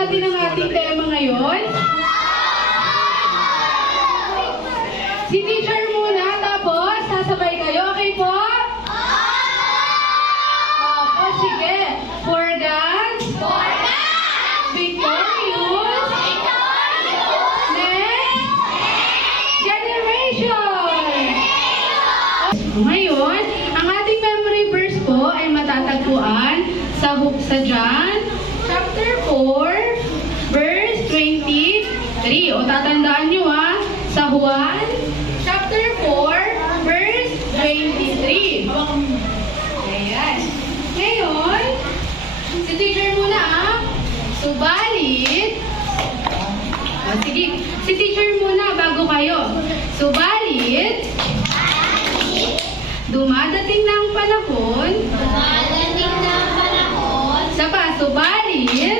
natin ang ating tema ngayon? Si teacher muna, tapos sasabay kayo. Okay po? Opo, sige. For God's victorious next generation. Ngayon, ang ating memory verse po ay matatagpuan sa sa John chapter 4 verse 23. O tatandaan nyo ha, sa Juan chapter 4 verse 23. Ayan. Ngayon, si teacher muna ah. Subalit, o, sige, si teacher muna bago kayo. Subalit, dumadating na ang panahon, sa pa, subalit,